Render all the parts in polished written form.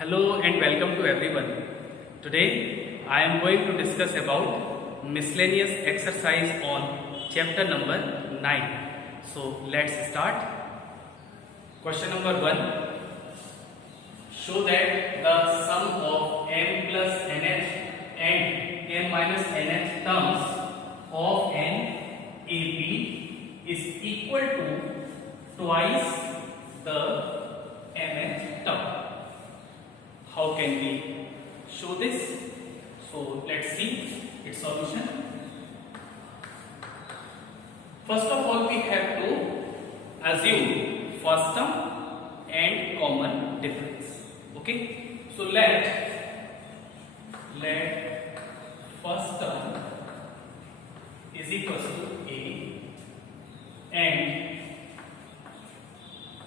Hello and welcome to everyone. Today I am going to discuss about miscellaneous exercise on chapter number 9. So let's start. Question number 1. Show that the sum of m plus nh and m minus nh terms of an AP is equal to twice the mth term. How can we show this? So let's see its solution. First of all, we have to assume first term and common difference. Okay, so let first term is equals to a and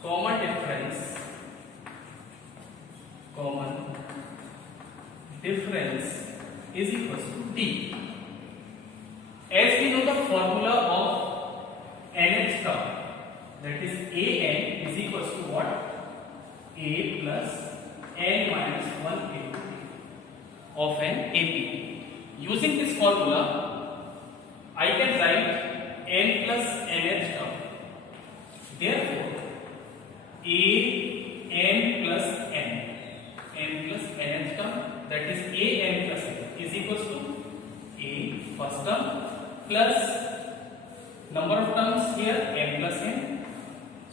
common difference is equals to d. As we know the formula of nth term, that is an is equals to what? A plus n minus 1 into of an AP. Using this formula, I can write n plus nth term. Therefore, n plus nth term, that is an plus n is equals to a first term plus number of terms here m plus n.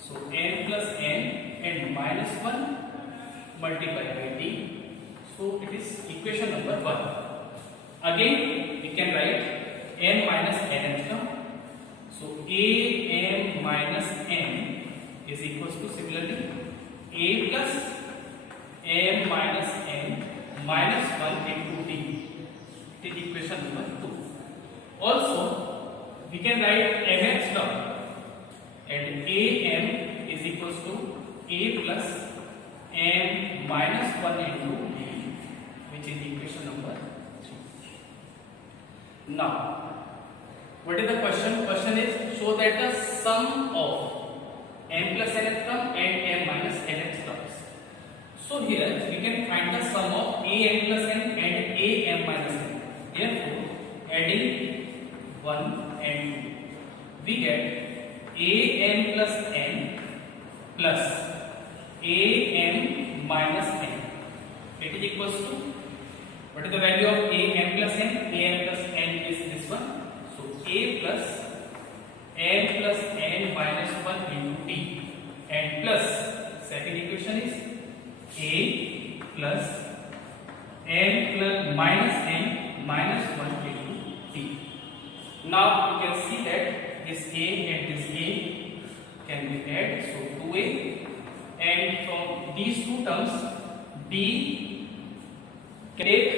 So n plus n and minus 1 multiplied by d. So it is equation number 1. Again we can write n minus nth term. So an minus n is equals to similarly a plus m minus n minus 1 into d. It is equation number 2. Also, we can write mth term and am is equals to a plus m minus 1 into d, which is equation number 3. Now, what is the question? Question is show that the sum of m plus nth term and m minus nth terms. So here we can find the sum of an plus n and am minus n. Therefore, adding 1 and 2, we get an plus n plus am minus n. It is equals to, what is the value of am plus n? Am plus n is this one. So a plus n plus n minus 1 into t, and plus second equation is a plus n plus minus n minus 1 into t. Now you can see that this a and this a can be added, so 2a, and from these two terms d can take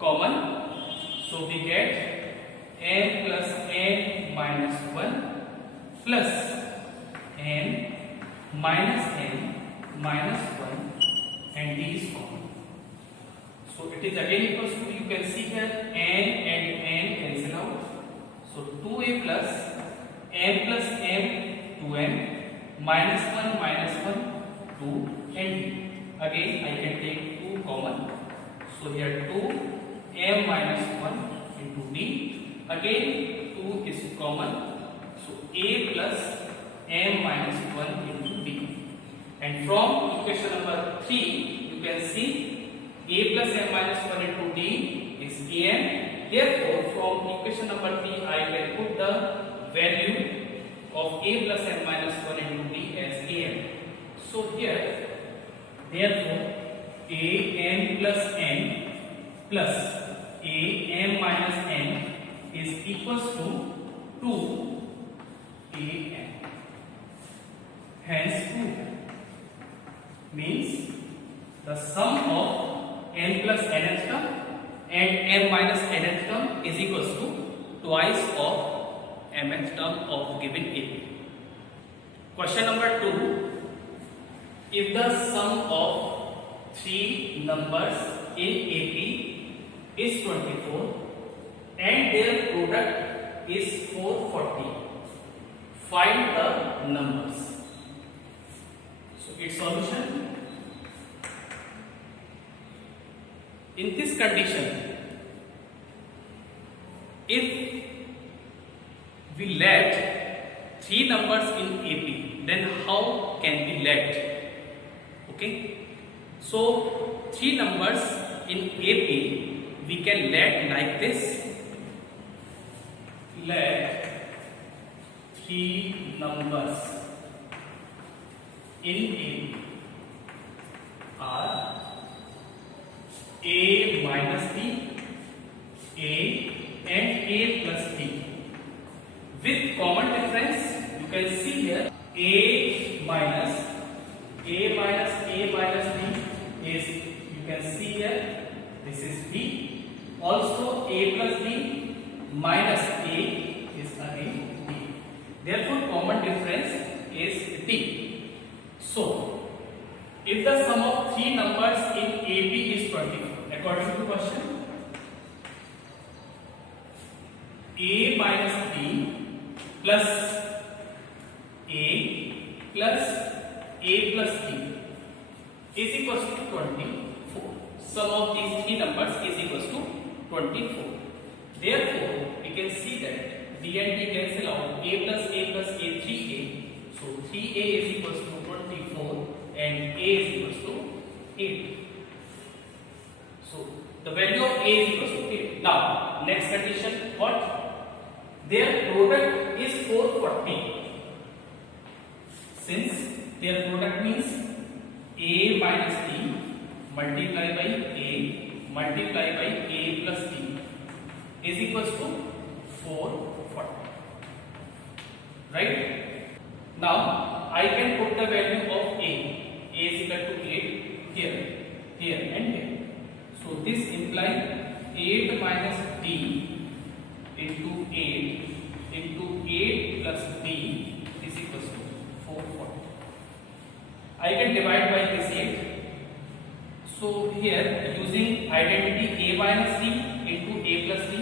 common, so we get n plus n minus 1 plus n minus n minus 1 and d is common. So it is again equals to, you can see here n and n cancel out. So 2a plus n plus m 2m minus 1 minus 1 2 and d. Again I can take 2 common. So here 2 m minus 1 into d. Again 2 is common. So a plus m minus 1 into d. And from equation number 3, you can see a plus m minus 1 into d is am. Therefore, from equation number 3, I can put the value of a plus m minus 1 into d as am. So here, therefore, am plus n plus am minus n is equals to 2am. Hence, 2 means the sum of n plus nth term and m minus nth term is equals to twice of mth term of given AP. Question number 2. If the sum of three numbers in AP is 24 and their product is 440, find the numbers. So its solution, In this condition, if we let three numbers in AP, then how can we let? Okay, so three numbers in AP we can let like this. Let three numbers in AP are A minus B, A and A plus B. With common difference, you can see here A minus B is, you can see here, this is B. Also A plus B minus A is again D. Therefore common difference is D. So if the sum of three numbers in AB is 24, according to the question, A minus B plus A plus A plus B is equals to 24. Sum of these three numbers is equals to 24. Therefore, we can see that D and D cancel out. A plus A plus A, 3A. So 3A is equals to 24 and A is equals to 8. So the value of A is equals to 8. Now, next condition, what? Their product is 440. Since their product means A minus B multiplied by A multiplied by A plus B is equals to 440. Right? Now I can put the value of A. A is equal to 8 here, here and here. So this implies 8 minus B into 8 into 8 plus B is equals to 440. I can divide by this 8. So here using identity A minus B into A plus B,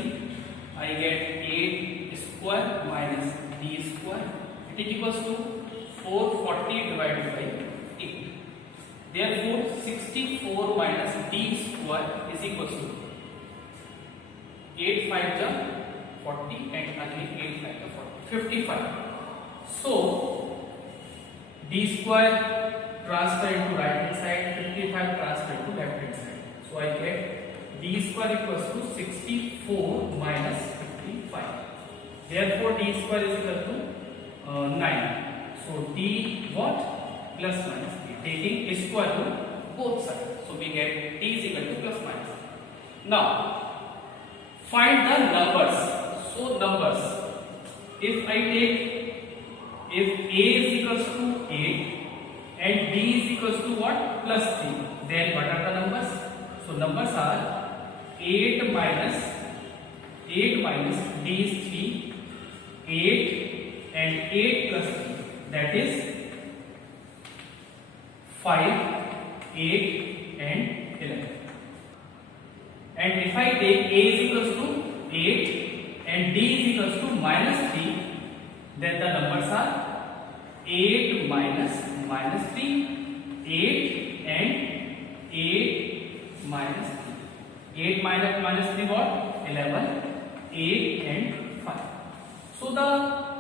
I get 8 square minus B square. It is equals to 440 divided by 8. Therefore 64 minus D square is equals to 8 5 ja 40 and again 8 5 ja 40, 55. So D square transfer into right hand side, 55 transfer into left hand side. So I get D square equals to 64 minus 55. Therefore D square is equal to 9. So D what? Plus minus B. Taking a square root both sides. So we get D is equal to plus minus. Now find the numbers. So numbers. If I take, if A is equals to 8 and B is equals to what? Plus 3. Then what are the numbers? So numbers are 8 minus D is 3, 8 and 8 plus 3. That is 5, 8 and 11. And if I take A is equals to 8 and D is equals to minus 3, then the numbers are 8 minus 3, 8 and 8 minus 3. 8 minus 3 what? 11, 8 and 5. So the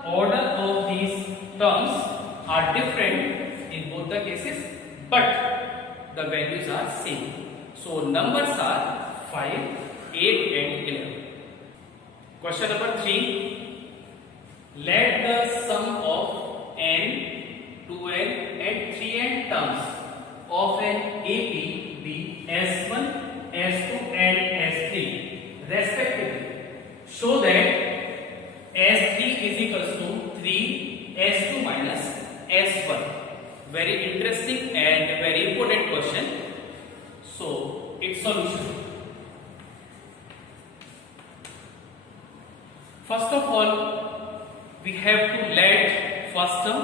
order of these terms are different in both the cases, but the values are same. So numbers are 5, 8 and 11. Question number 3. Let the sum of n, 2n and 3n terms of an AP be S1, S2 and S3 respectively. Show that S3 is equals to 3, S2 minus S1. Very interesting and very important question. So its solution. First of all, we have to let first term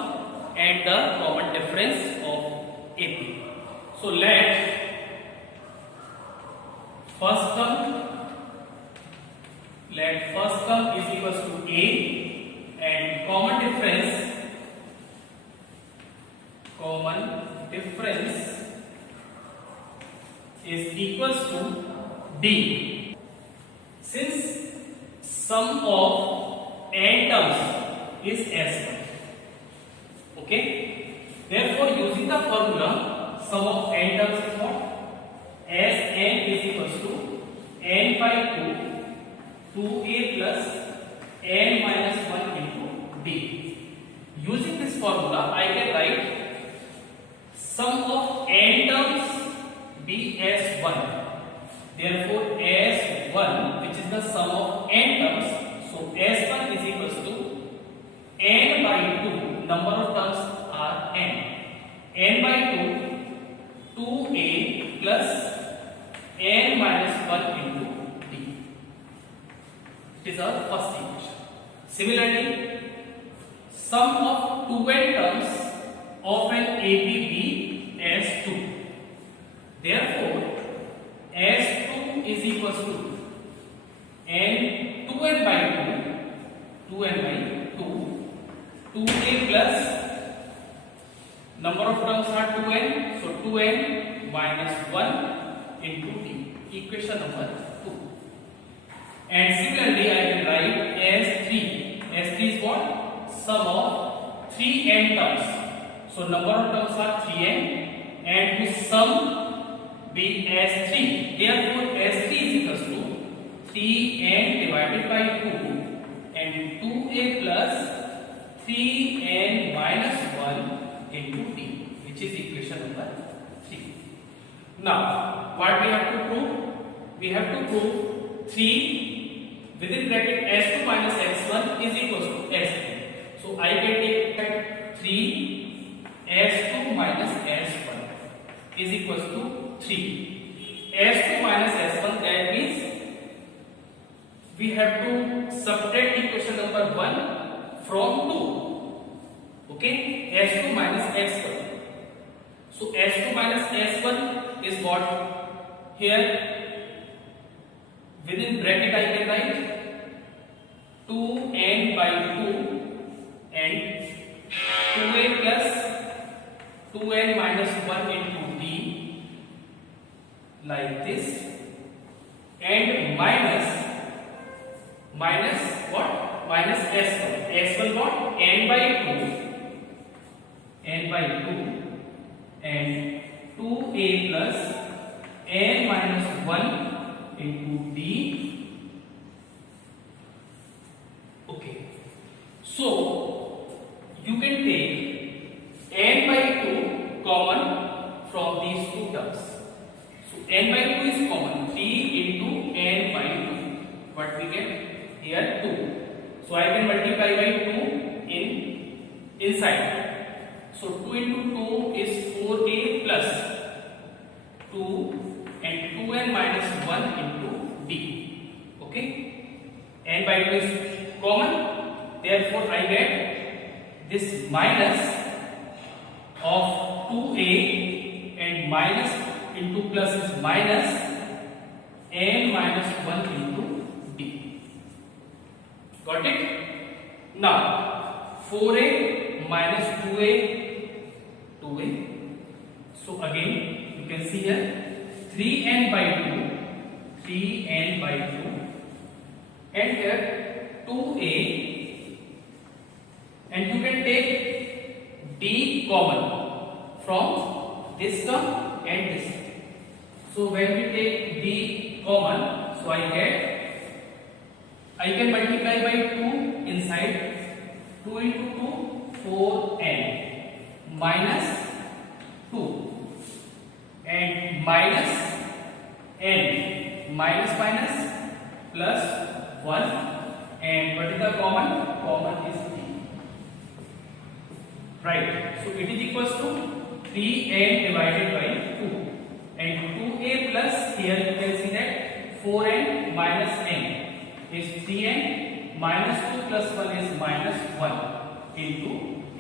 and the common difference of AP. So let first term is equals to A and common difference is equals to D. Since sum of n terms is S1, okay, therefore using the formula sum of n terms is what? Sn is equals to n by 2 2a plus n minus 1 into D. Using this formula I can write sum of n terms be S1. Therefore S1, which is the sum of n terms, so S1 is equals to n by 2, number of terms are n by 2 2a plus n minus 1 into D. It is our first equation. Similarly, sum of 2n terms of an ABB S2. Therefore, S2 is equals to n 2n by 2 2a plus number of terms are 2n, so 2n minus 1 into D. Equation number 2. And similarly, I will write S3. S3 is what? Sum of 3n terms. So number of terms are 3n, and to sum be S3. Therefore, S3 is equals to 3n divided by 2 and 2a plus 3n minus 1 into D, which is equation number 3. Now, what we have to prove? We have to prove 3 within bracket S2 minus S1 is equals to S3. So I can take 3 S2 minus S1 is equals to 3. S2 minus S1, that means we have to subtract equation number 1 from 2. Okay, S2 minus S1. So S2 minus S1 is what? Here within bracket I can write 2n by 2 and 2a plus 2n minus 1 into D, like this, and minus what? Minus S1. S1 what? N by 2 and 2a plus n minus 1 into D. Okay, so you can take n by 2 common from these two terms. So n by 2 is common, 3 into n by 2. What we get here? 2. So I can multiply by 2 inside. So 2 into 2 is 4a plus 2 and 2n minus 1 into D. Okay, n by 2 is common, therefore I get this minus of 2a and minus into plus is minus n minus 1 into D. Got it? Now 4a minus 2a. So again you can see here 3n by 2 and here 2a, and you can take D common from this term and this term. So when we take D common, so I can multiply by 2 inside. 2 into 2 4n minus 2 and minus n minus plus 1, and what is the common? Common is D. Right. So it is equals to 3n divided by 2 and 2a plus, here you can see that 4n minus n is 3n minus 2 plus 1 is minus 1 into D.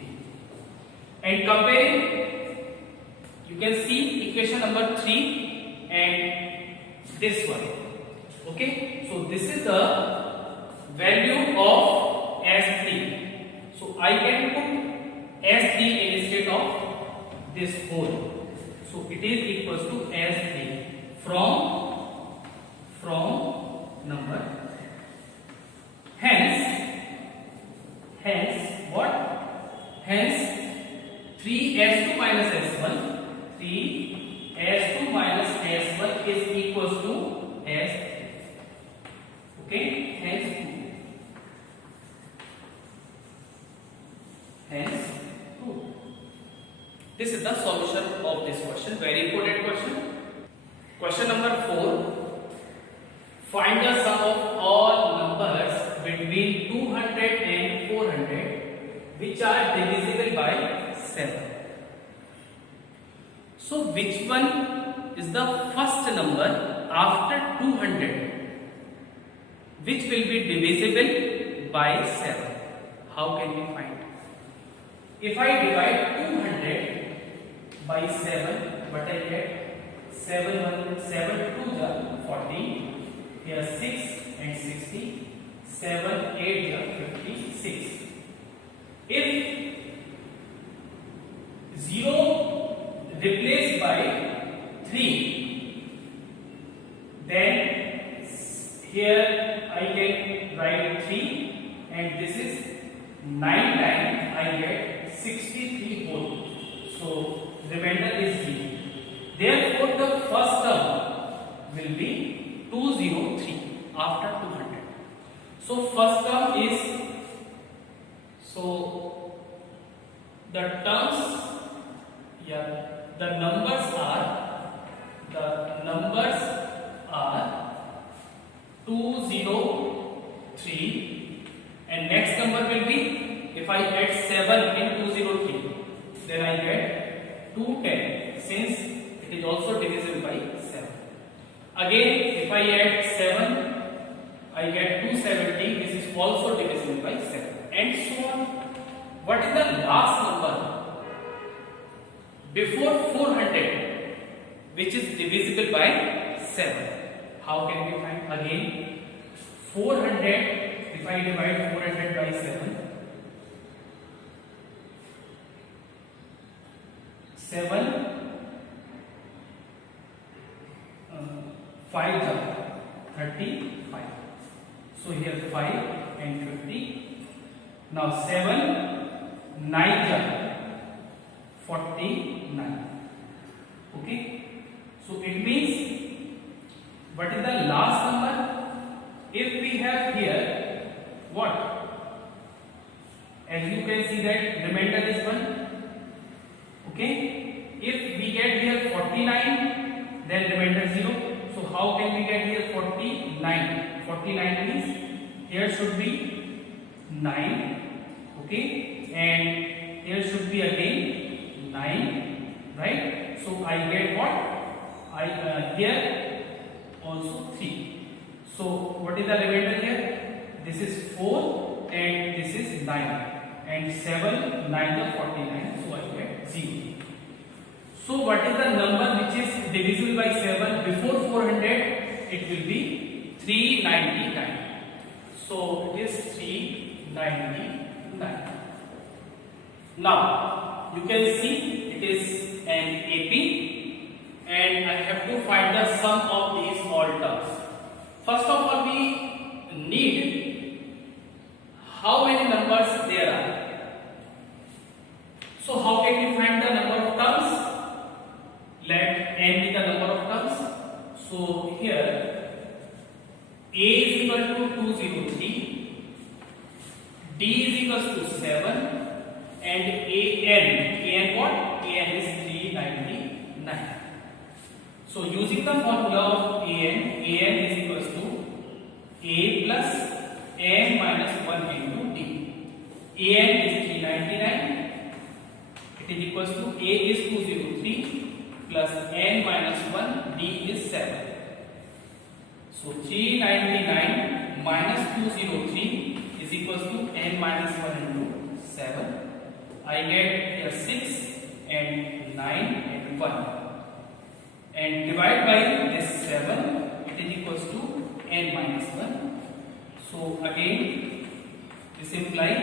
And comparing, you can see equation number 3 and this one. Okay, so this is the value of S3. So I can put S3 instead of this whole. So it is equals to S3 from from number. Hence what? Hence 3s2 minus s1, 3s2 minus s1 is equals to s3. Okay, hence 2. This is the solution of this question. Very important question. Question number 4. Find the sum of all numbers between 200 and 400 which are divisible by 7. So which one is the first number after 200 which will be divisible by 7? How can we find? If I divide 200 by 7, what I get? 7 2 are 40. Here 6 and 60. 7 8 are 56. If 0 replaced by 3, then here I can write 3, and this is 9 times I get 63 whole. So remainder is 3. Therefore the first term will be 203 after 200. So first term is, so the terms, the numbers are 203, and next number will be, if I add 7 in 203, then I get 210, since it is also divisible by 7. Again, if I add 7, I get 270, this is also divisible by 7, and so on. What is the last number before 400 which is divisible by 7? How can we find? Again, 400, if I divide 400 by 7, 5 are 35. So here 5 and 50. Now 7 9 are 49. Okay. So it means, what is the last number? If we have here what? As you can see that remainder is 1. Okay. If we get here 49, then remainder 0. So how can we get here 49? 49 means here should be 9. Okay. And here should be again 9. Right. So I get what? Here also 3. So what is the remainder here? This is 4 and this is 9. And 7, 9 are 49. So I get 0. So what is the number which is divisible by 7 before 400? It will be 399. So it is 399. Now you can see it is an AP, and I have to find the sum of these all terms. First of all, we need how many numbers there are. So how can we find the number of terms? Let n be the number of terms. So here A is equal to 203, D is equal to 7, and an what? An is 399. So using the formula of an is equal to A plus n minus 1 into D. An is 399. It is equal to A is 203 plus n minus 1, D is 7. So 399 minus 203 is equal to n minus 1 into 7. I get here 6 and 9 and 1. And divide by this 7, it is equal to n minus 1. So again, this implies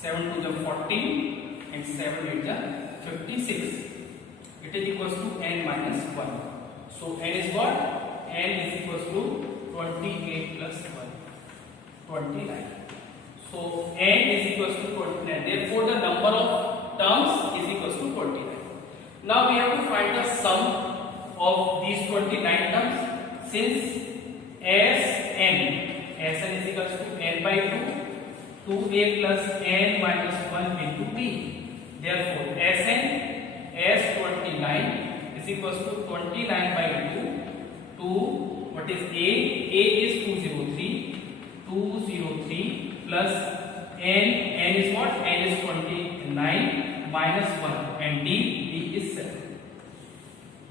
7 to the 14 and 7 to the 56. It is equal to n minus 1. So n is what? n is equals to 28 plus 1, 29. So n is equals to 29. Therefore, the number of terms is equals to 29. Now we have to find the sum of these 29 terms. Since Sn is equals to n by 2, 2a plus n minus 1 into b. Therefore, Sn S29 is equals to 29 by 2 to what is A? A is 203 plus n is what? N is 29 minus 1 and D is 7.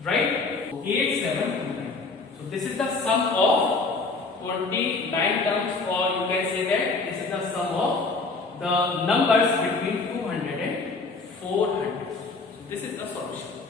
Right? 8, 7, 29. So this is the sum of 29 terms, or you can say that this is the sum of the numbers between 200 and 400. So this is the solution.